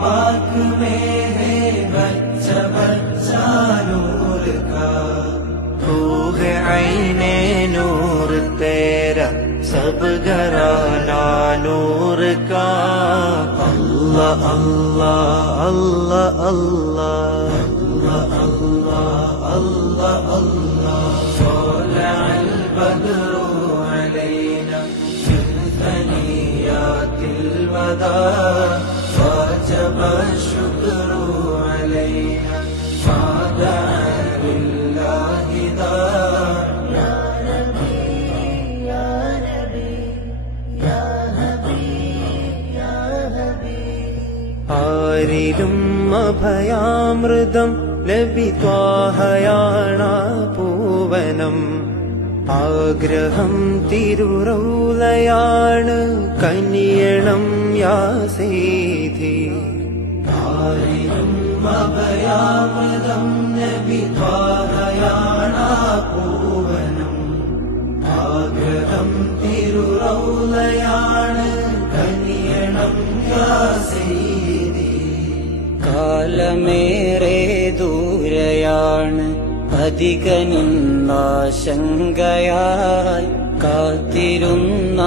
पाक में है बच्चा बच्चा नूर का। तू है आईने नूर तेरा सब घराना नूर का। अल्लाह अल्लाह अल्लाह अल्लाह अल्लाह अल्लाह अल्लाह। طلع البدر علينا من ثنيات الوداع وجب الشكر علينا ما دعا لله داع. يا نبي يا نبي يا نبي يا نبي. ആരിലും അഭയാമൃതം നബി ത്വാഹയാണാ പൂവനം. ആഗ്രഹം തിരുറൗലയാണ് കനിയണം യാ സീതി. ആരിലും അഭയാമൃതം നബി ത്വാഹയാണാ പൂവനം. ആഗ്രഹം തിരുറൗലയാണ് കനിയണം യാ സീതി. കാലമേറെ ദൂരയാണ് അധിക നിന്നാശങ്കയായി കാത്തിരുന്ന